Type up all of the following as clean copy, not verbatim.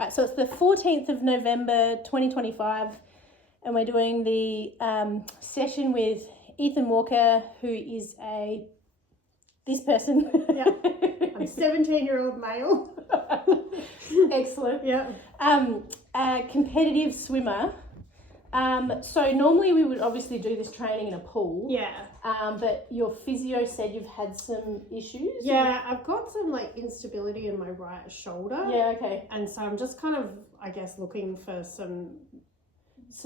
Right, so it's the 14th of November 2025, and we're doing the session with Ethan Walker, who is this person. Yeah, I'm a 17-year-old male. Excellent. Yeah. A competitive swimmer. So normally we would obviously do this training in a pool. Yeah. But your physio said you've had some issues. Yeah, I've got some like instability in my right shoulder. Yeah, okay. And so I'm just kind of, I guess, looking for some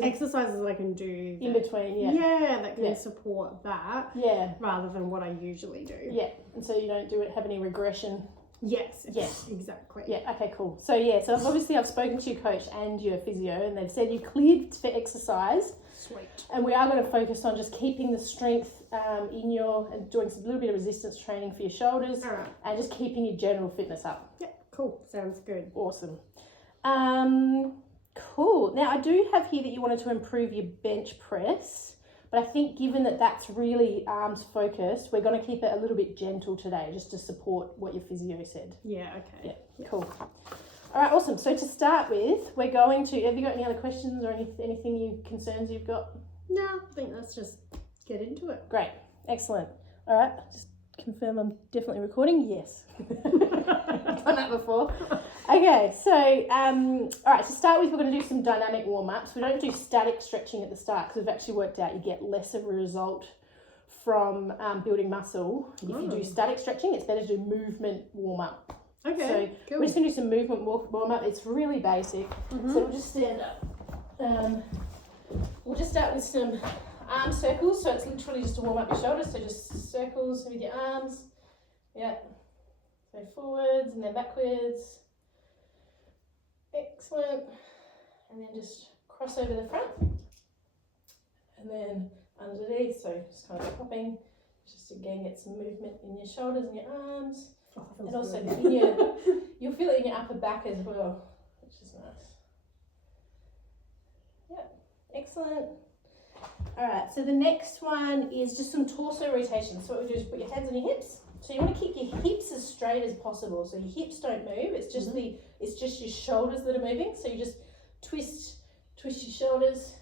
exercises that I can do in between, that can support that. Yeah. Rather than what I usually do. Yeah. And so you don't have any regression. Yes. Exactly. Yeah, okay, cool. So I've spoken to your coach and your physio, and they've said you're cleared for exercise. Sweet. And we are going to focus on just keeping the strength and doing some little bit of resistance training for your shoulders. All right. And just keeping your general fitness up. Yeah, cool. Sounds good. Awesome. Cool. Now I do have here that you wanted to improve your bench press, but I think given that that's really arms focused, we're going to keep it a little bit gentle today just to support what your physio said. Yeah, okay. Yeah, cool. All right, awesome. So to start with, we're going to, have you got any other questions or concerns you've got? No, I think let's just get into it. Great. Excellent. All right, just confirm I'm definitely recording. Yes. I've done that before. Okay, so, all right, to start with, we're going to do some dynamic warm-ups. We don't do static stretching at the start because we've actually worked out you get less of a result from building muscle. If you do static stretching, it's better to do movement warm-up. Okay, so cool. We're just going to do some movement warm-up. It's really basic. So we'll just stand up. We'll just start with some arm circles. So it's literally just to warm up your shoulders. So just circles with your arms. Yeah. So forwards and then backwards. Excellent. And then just cross over the front. And then underneath. So just kind of popping. Just again get some movement in your shoulders and your arms. And also you'll feel it in your upper back as well, which is nice. Yep, excellent. All right, so the next one is just some torso rotation. So what we do is put your hands on your hips. So you want to keep your hips as straight as possible. So your hips don't move. It's just it's just your shoulders that are moving. So you just twist your shoulders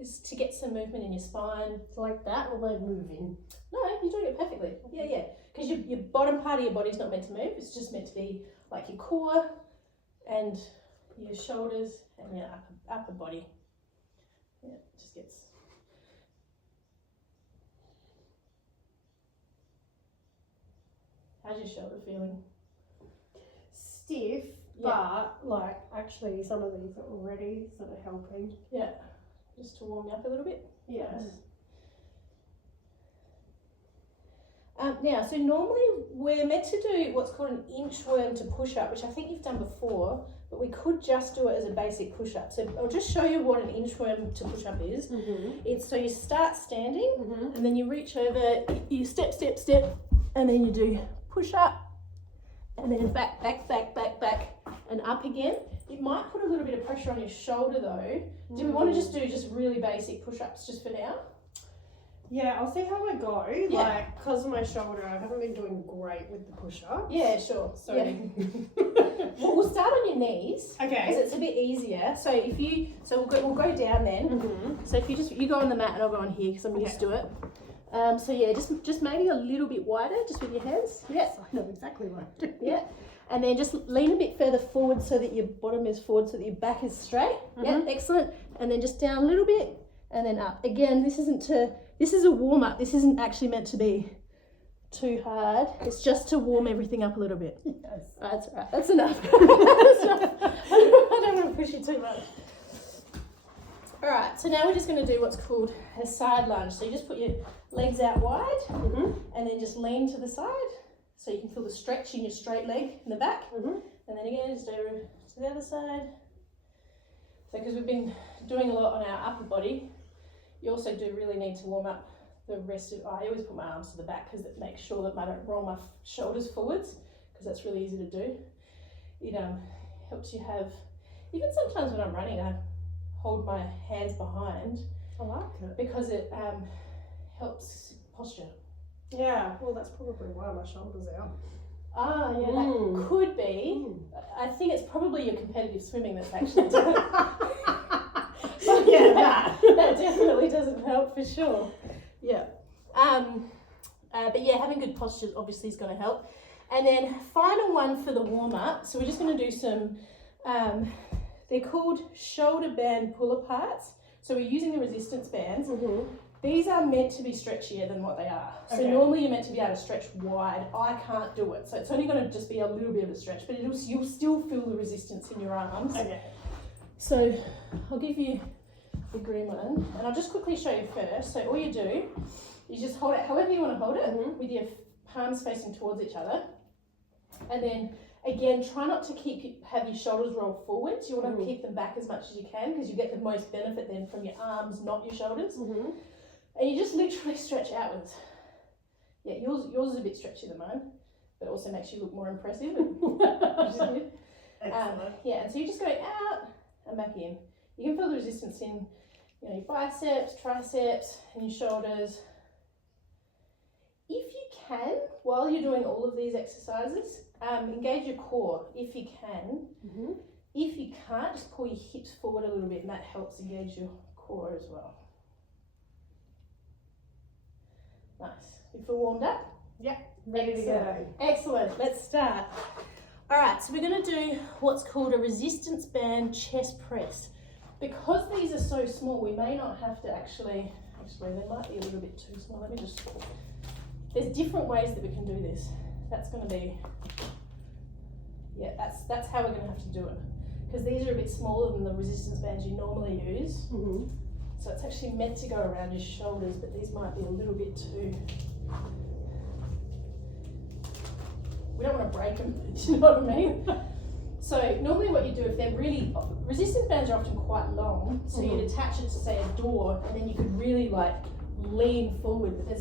is to get some movement in your spine. Like that, or they're moving? No, you're doing it perfectly. Yeah. Because your bottom part of your body's not meant to move. It's just meant to be like your core and your shoulders and your upper body. Yeah, it just gets... How's your shoulder feeling? Stiff, but like actually some of these are already sort of helping. Yeah, just to warm you up a little bit. Yeah. Now, so normally we're meant to do what's called an inchworm to push-up, which I think you've done before, but we could just do it as a basic push-up. So I'll just show you what an inchworm to push-up is. It's so you start standing, and then you reach over, you step, and then you do push-up, and then back, and up again. It might put a little bit of pressure on your shoulder though. Do we want to just do really basic push-ups just for now? Yeah, I'll see how I go. Yeah. Like, because of my shoulder, I haven't been doing great with the push-ups. Yeah, sure. So, well, we'll start on your knees. Okay. Because it's a bit easier. So we'll go down then. So if you go on the mat and I'll go on here because I'm used to it. So yeah, just maybe a little bit wider, just with your hands. Yeah. I know exactly what I'm doing. Yeah. And then just lean a bit further forward so that your bottom is forward, so that your back is straight. Yeah, excellent. And then just down a little bit and then up. Again, this is a warm up. This isn't actually meant to be too hard. It's just to warm everything up a little bit. Yes. That's all right. That's enough. That's enough. I don't want to push you too much. All right. So now we're just going to do what's called a side lunge. So you just put your legs out wide and then just lean to the side so you can feel the stretch in your straight leg in the back. And then again, just over to the other side. So because we've been doing a lot on our upper body, you also do really need to warm up the rest of... I always put my arms to the back because it makes sure that I don't roll my shoulders forwards, because that's really easy to do. It helps you have... Even sometimes when I'm running, I hold my hands behind. I like it. Because it helps posture. Yeah, well that's probably why my shoulder's out. Ah, yeah, that could be. I think it's probably your competitive swimming that's actually done. Yeah, that. That definitely doesn't help for sure. Yeah. But yeah, having good posture obviously is going to help. And then final one for the warm up. So we're just going to do some, they're called shoulder band pull aparts. So we're using the resistance bands. Mm-hmm. These are meant to be stretchier than what they are. So Okay. normally you're meant to be able to stretch wide. I can't do it. So it's only going to just be a little bit of a stretch, but you'll still feel the resistance in your arms. Okay. So I'll give you the green one, and I'll just quickly show you first. So all you do is just hold it however you want to hold it, with your palms facing towards each other. And then again, try not to have your shoulders roll forwards. You want to keep them back as much as you can, because you get the most benefit then from your arms, not your shoulders. Mm-hmm. And you just literally stretch outwards. Yeah, yours is a bit stretchier than mine, but it also makes you look more impressive, which is good. Excellent. Yeah, and so you just go out and back in. You can feel the resistance in, your biceps, triceps, and your shoulders. If you can, while you're doing all of these exercises, engage your core if you can. Mm-hmm. If you can't, just pull your hips forward a little bit, and that helps engage your core as well. Nice. You feel warmed up? Ready to go. Excellent. Let's start. All right, so we're going to do what's called a resistance band chest press. Because these are so small, we may not have to actually, they might be a little bit too small. Let me just, there's different ways that we can do this. That's going to be, yeah, that's how we're going to have to do it. Because these are a bit smaller than the resistance bands you normally use. Mm-hmm. So it's actually meant to go around your shoulders, but these might be a little bit too, we don't want to break them, do you know what I mean? So normally what you do, if they're really, resistance bands are often quite long, so you'd attach it to say a door, and then you could really lean forward, but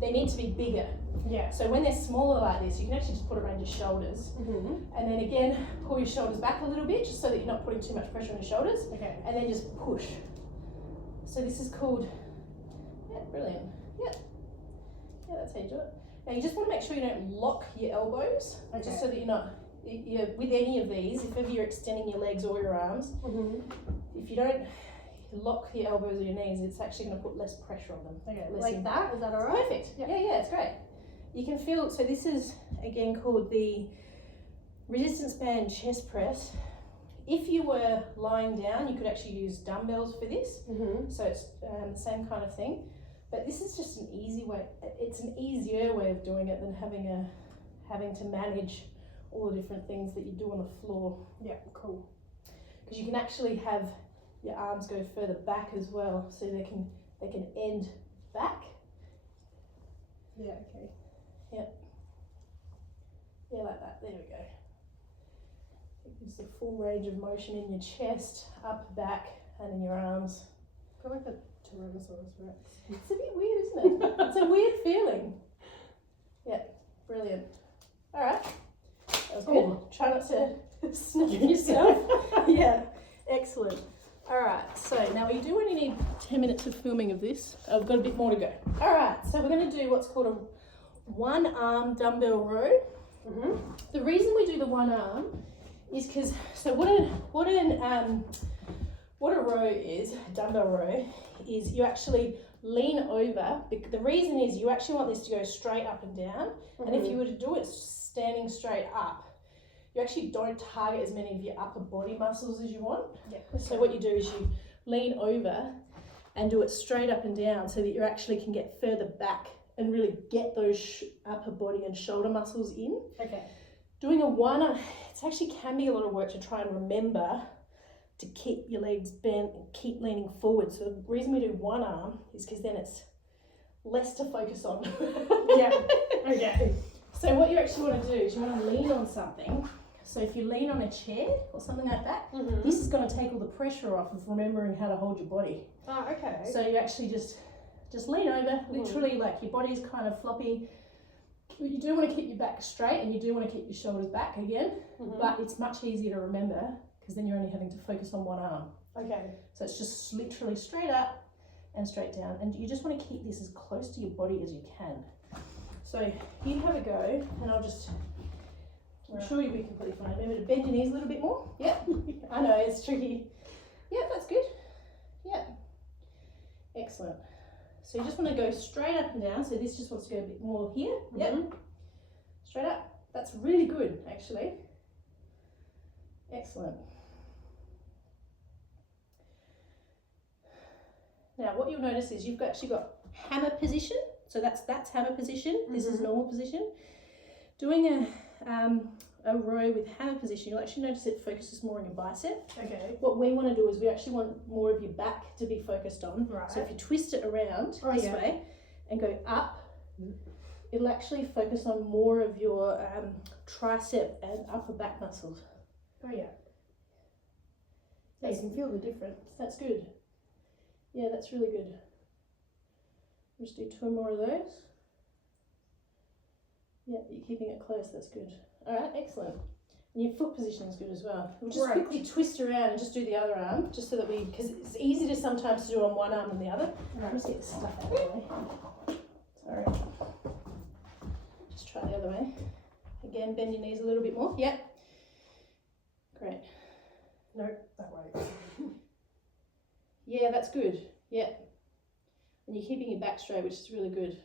they need to be bigger. Yeah. So when they're smaller like this, you can actually just put it around your shoulders, Mm-hmm. and then again, pull your shoulders back a little bit, just so that you're not putting too much pressure on your shoulders, Okay. and then just push. So this is called, yeah, brilliant, yeah, that's how you do it. Now you just want to make sure you don't lock your elbows, just so that you're not, with any of these, if ever you're extending your legs or your arms, if you don't lock your elbows or your knees, it's actually going to put less pressure on them. Okay. Less Like impact. that? Is that all right? Perfect. Yeah. Yeah, it's great. You can feel, so this is again called the resistance band chest press. If you were lying down, you could actually use dumbbells for this. Mm-hmm. So it's the same kind of thing. But this is just an easy way, it's an easier way of doing it than having to manage all the different things that you do on the floor. Yeah, cool. Because you can actually have your arms go further back as well, so they can end back. Yeah, okay. Yeah, like that. There we go. It gives the full range of motion in your chest, up, back, and in your arms. I feel like a Tyrannosaurus Rex. It's a bit weird, isn't it? It's a weird feeling. Yeah, brilliant. All right, that was good. Ooh. Try not to snap yourself. Yeah, excellent. All right, so now we do only need 10 minutes of filming of this. I've got a bit more to go. All right, so we're going to do what's called a one-arm dumbbell row. Mm-hmm. The reason we do the one arm is because, so what a row is, a dumbbell row, is you actually lean over. The reason is you actually want this to go straight up and down. And if you were to do it standing straight up, you actually don't target as many of your upper body muscles as you want. Yeah. So what you do is you lean over and do it straight up and down, so that you actually can get further back and really get those upper body and shoulder muscles in. Okay. Doing a one, it actually can be a lot of work to try and remember to keep your legs bent and keep leaning forward. So the reason we do one arm is because then it's less to focus on. Yeah. Okay. So what you actually want to do is you want to lean on something. So if you lean on a chair or something like that, this is going to take all the pressure off of remembering how to hold your body. Oh, okay. So you actually just lean over, literally like your body's kind of floppy. You do want to keep your back straight, and you do want to keep your shoulders back again, but it's much easier to remember because then you're only having to focus on one arm. Okay. So it's just literally straight up and straight down, and you just want to keep this as close to your body as you can. So you have a go, and I'm sure you'll be completely fine. Remember to bend your knees a little bit more. Yep. I know, it's tricky. Yeah, that's good. Yeah. Excellent. So you just want to go straight up and down. So this just wants to go a bit more here. Yep. Straight up. That's really good, actually. Excellent. Now, what you'll notice is you've actually got hammer position. So that's hammer position. This is normal position. Doing a row with hammer position, you'll actually notice it focuses more on your bicep. Okay. What we want to do is we actually want more of your back to be focused on. Right. So if you twist it around this way and go up, it'll actually focus on more of your tricep and upper back muscles. Oh yeah. Yeah, you can feel the difference. That's good. Yeah, that's really good. Just do 2 more of those. Yeah, you're keeping it close, that's good. All right, excellent. And your foot position is good as well. We'll just quickly twist around and just do the other arm, just so that because it's easy to sometimes do on one arm than the other. Right. Let's get this stuff out of the way. Sorry. Just try the other way. Again, bend your knees a little bit more. Yep. Great. No, that way. Yeah, that's good. Yeah. And you're keeping your back straight, which is really good.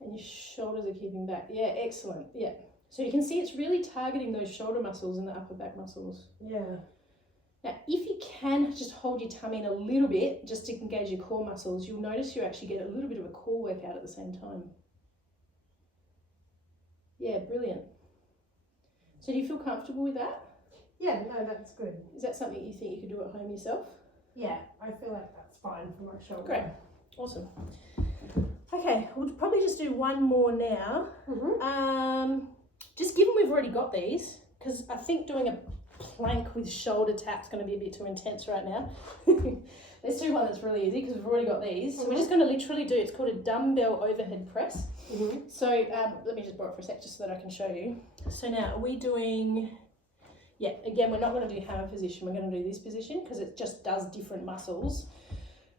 And your shoulders are keeping back. Yeah, excellent. Yeah. So you can see it's really targeting those shoulder muscles and the upper back muscles. Yeah. Now, if you can just hold your tummy in a little bit, just to engage your core muscles, you'll notice you actually get a little bit of a core workout at the same time. Yeah, brilliant. So do you feel comfortable with that? Yeah, no, that's good. Is that something you think you could do at home yourself? Yeah, I feel like that's fine for my shoulder. Great. Awesome. Okay, we'll probably just do one more now. Just given we've already got these, because I think doing a plank with shoulder taps is going to be a bit too intense right now. Let's do one that's really easy because we've already got these. So we're just going to literally do, it's called a dumbbell overhead press. So let me just borrow it for a sec just so that I can show you. So now are we doing, yeah, again, we're not going to do hammer position. We're going to do this position because it just does different muscles.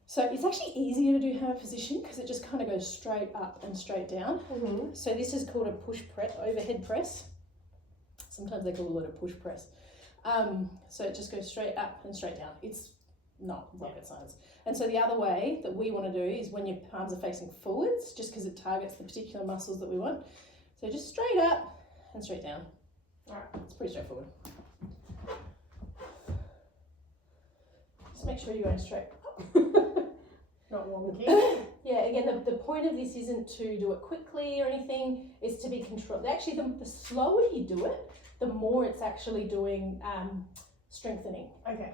So it's actually easier to do hammer position because it just kind of goes straight up and straight down. So this is called a push press, overhead press. Sometimes they call it a push press. So it just goes straight up and straight down. It's not rocket science. And so the other way that we want to do is when your palms are facing forwards, just because it targets the particular muscles that we want. So just straight up and straight down. All right, it's pretty straightforward. Just make sure you're going straight up. Not wonky. Yeah, again, the point of this isn't to do it quickly or anything, it's to be controlled. Actually, the slower you do it, the more it's actually doing strengthening. Okay.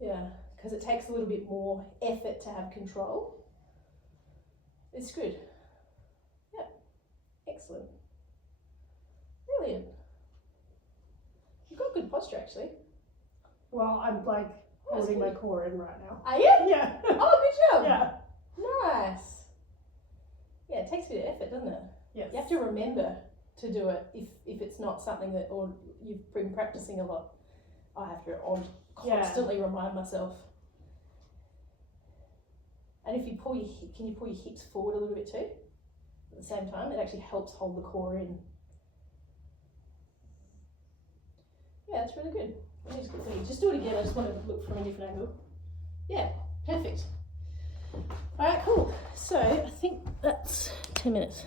Yeah, because it takes a little bit more effort to have control. It's good. Yeah, excellent. Brilliant. You've got good posture, actually. Well, I'm like holding my core in right now. Are you? Yeah. Oh, good job. Yeah. Nice. Yeah, it takes a bit of effort, doesn't it? Yes. You have to remember to do it if it's not something that, or you've been practicing a lot. I have to constantly remind myself. And if you pull your can you pull your hips forward a little bit too? At the same time, it actually helps hold the core in. Yeah, that's really good. Just do it again. I just want to look from a different angle. Yeah, perfect. All right, cool. So I think that's 10 minutes.